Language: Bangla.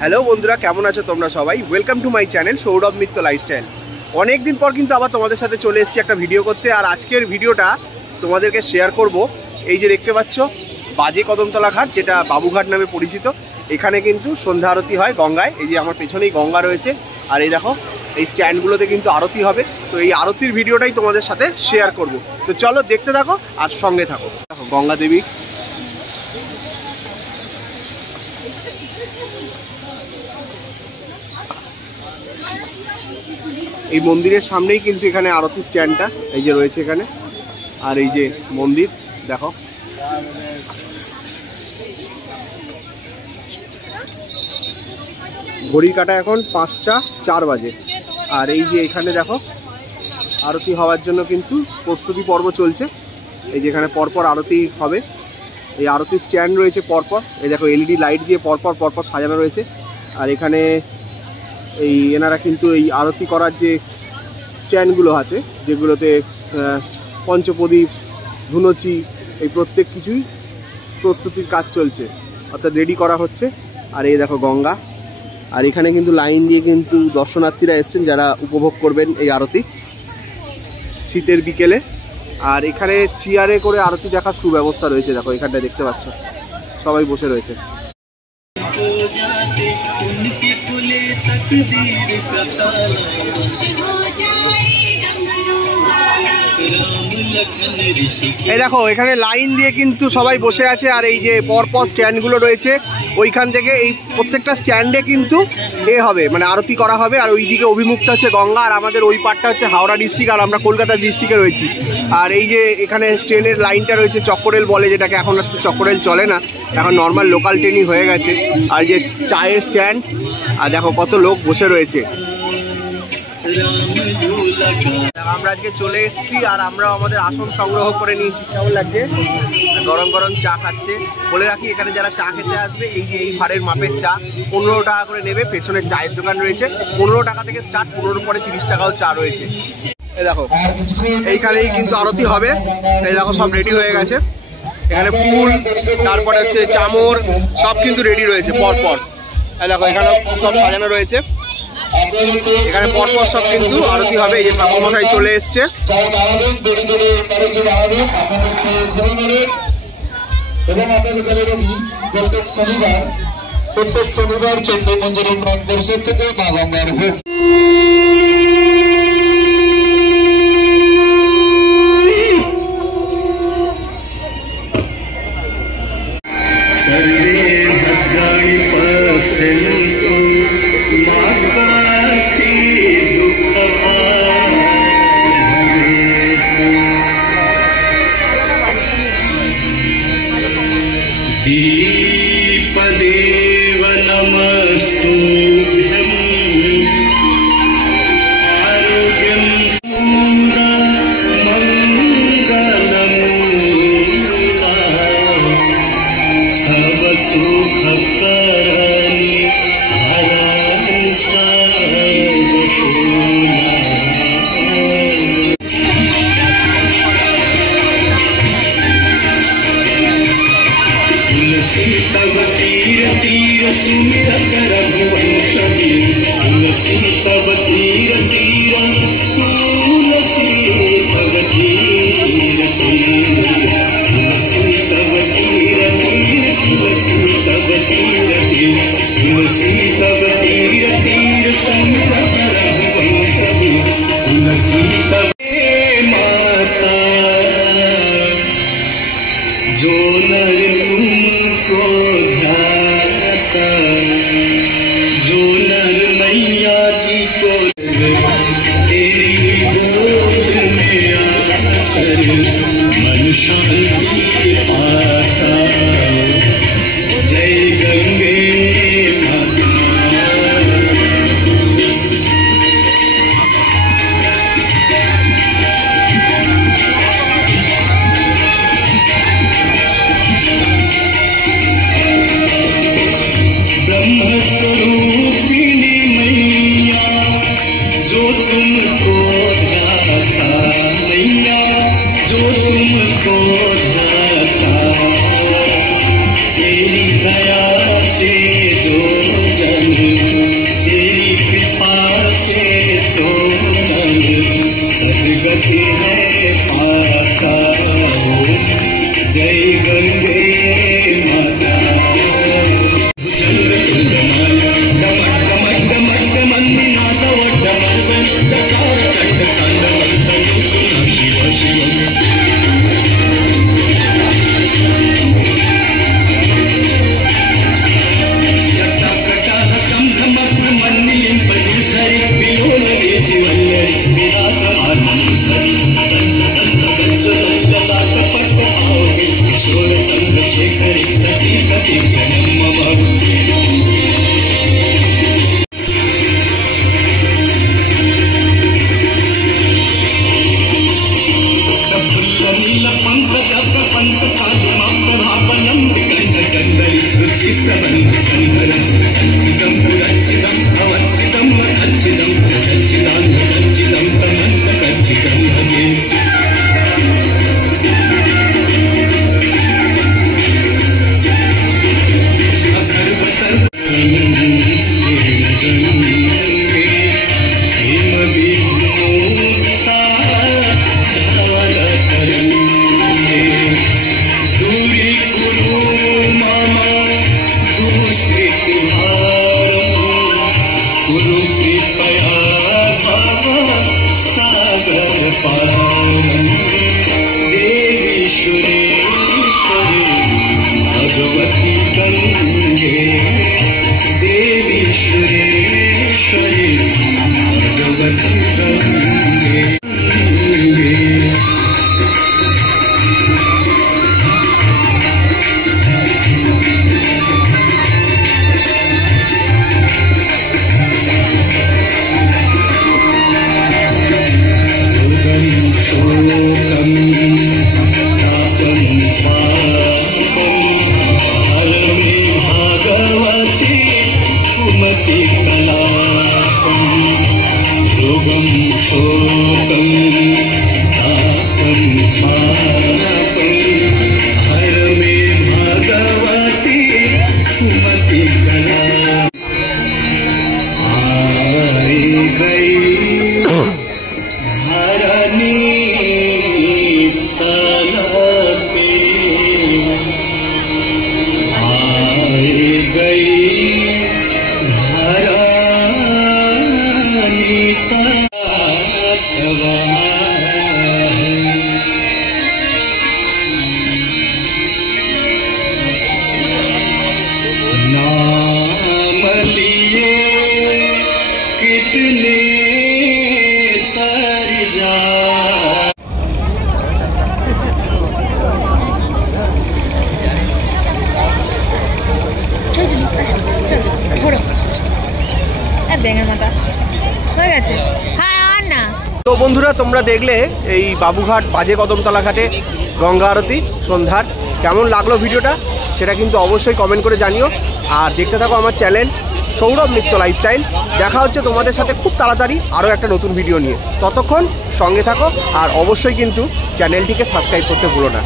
হ্যালো বন্ধুরা, কেমন আছো তোমরা সবাই? Welcome to my channel Sourav Mitra lifestyle. অনেক দিন পর কিন্তু আবার তোমাদের সাথে চলে এসেছি একটা ভিডিও করতে। আর আজকের ভিডিওটা তোমাদেরকে শেয়ার করব। এই যে দেখতে পাচ্ছ বাজে কদমতলা ঘাট, যেটা বাবুঘাট নামে পরিচিত। এখানে কিন্তু সন্ধ্যা আরতি হয় গঙ্গায়। এই যে আমার পেছনেই গঙ্গা রয়েছে, আর এই দেখো এই স্ট্যান্ডগুলোতে কিন্তু আরতি হবে। তো এই আরতির ভিডিওটাই তোমাদের সাথে শেয়ার করব। তো চলো দেখতে থাকো আর সঙ্গে থাকো। দেখো গঙ্গা দেবী, এই মন্দিরের সামনেই কিন্তু এখানে আরতি স্ট্যান্ডটা এই যে রয়েছে এখানে। আর এই যে মন্দির দেখো, ঘড়ির কাঁটা এখন 5টা 4 বাজে। আর এই যে এখানে দেখো আরতি হওয়ার জন্য কিন্তু প্রস্তুতি পর্ব চলছে। এই যে এখানে পরপর আরতি হবে, এই আরতি স্ট্যান্ড রয়েছে পরপর। এই দেখো এলইডি লাইট দিয়ে পরপর সাজানো রয়েছে। আর এখানে এই এনারা কিন্তু এই আরতি করার যে স্ট্যান্ডগুলো আছে, যেগুলোতে পঞ্চপ্রদীপ, ধুনুচি, এই প্রত্যেক কিছুই প্রস্তুতির কাজ চলছে, অর্থাৎ রেডি করা হচ্ছে। আর এই দেখো গঙ্গা, আর এখানে কিন্তু লাইন দিয়ে কিন্তু দর্শনার্থীরা এসছেন যারা উপভোগ করবেন এই আরতি শীতের বিকেলে। আর এখানে চেয়ারে করে আরতি দেখার সুব্যবস্থা রয়েছে। দেখো এখানটায় দেখতে পাচ্ছ সবাই বসে রয়েছে। এই দেখো এখানে লাইন দিয়ে কিন্তু সবাই বসে আছে। আর এই যে পরপর স্ট্যান্ডগুলো রয়েছে, ওইখান থেকে এই প্রত্যেকটা স্ট্যান্ডে কিন্তু হবে মানে আরতি করা হবে। আর ওইদিকে অভিমুখটা হচ্ছে গঙ্গা, আর আমাদের ওই পারটা হচ্ছে হাওড়া ডিস্ট্রিক্ট, আর আমরা কলকাতা ডিস্ট্রিক্টে রয়েছি। আর এই যে এখানে ট্রেনের লাইনটা রয়েছে, চক্করেল বলে যেটাকে, এখন আর চক্করেল চলে না, এখন নর্মাল লোকাল ট্রেনই হয়ে গেছে। আর যে চায়ের স্ট্যান্ড, আর দেখো কত লোক বসে রয়েছে। আমরা আজকে চলে এসেছি আর আমরা আমাদের আসন সংগ্রহ করে নিয়েছি। কেমন লাগছে? গরম গরম চা খাচ্ছে। বলে রাখি এখানে যারা চা খেতে আসবে, এই যে এই ভাড়ের মাপের চা 15 টাকা করে নেবে। পেছনে চায়ের দোকান রয়েছে, 15 টাকা থেকে স্টার্ট, 15 পরে 30 টাকাও চা রয়েছে। এই দেখো এইখানেই কিন্তু আরতি হবে। এই দেখো সব রেডি হয়ে গেছে, এখানে ফুল, তারপরে হচ্ছে চামর, সব কিন্তু রেডি রয়েছে পরপর। এই দেখো এখানে সব সাজানো রয়েছে, এখানে পরপর সব কিন্তু আরতি হবে। এই যে ঠাকুরমশাই চলে এসছে। প্রত্যেক শনিবার 14 মঞ্জুরি পরিষদ থেকে মা গঙ্গার ভোগ। তো বন্ধুরা, তোমরা দেখলে এই বাবুঘাট বাজে কদমতলা ঘাটে গঙ্গা আরতি সন্ধ্যার। কেমন লাগলো ভিডিওটা সেটা কিন্তু অবশ্যই কমেন্ট করে জানিও। আর দেখতে থাকো আমার চ্যানেল সৌরভ নিত্য লাইফস্টাইল। দেখা হচ্ছে তোমাদের সাথে খুব তাড়াতাড়ি আরও একটা নতুন ভিডিও নিয়ে। ততক্ষণ সঙ্গে থাকো আর অবশ্যই কিন্তু চ্যানেলটিকে সাবস্ক্রাইব করতে ভুলো না।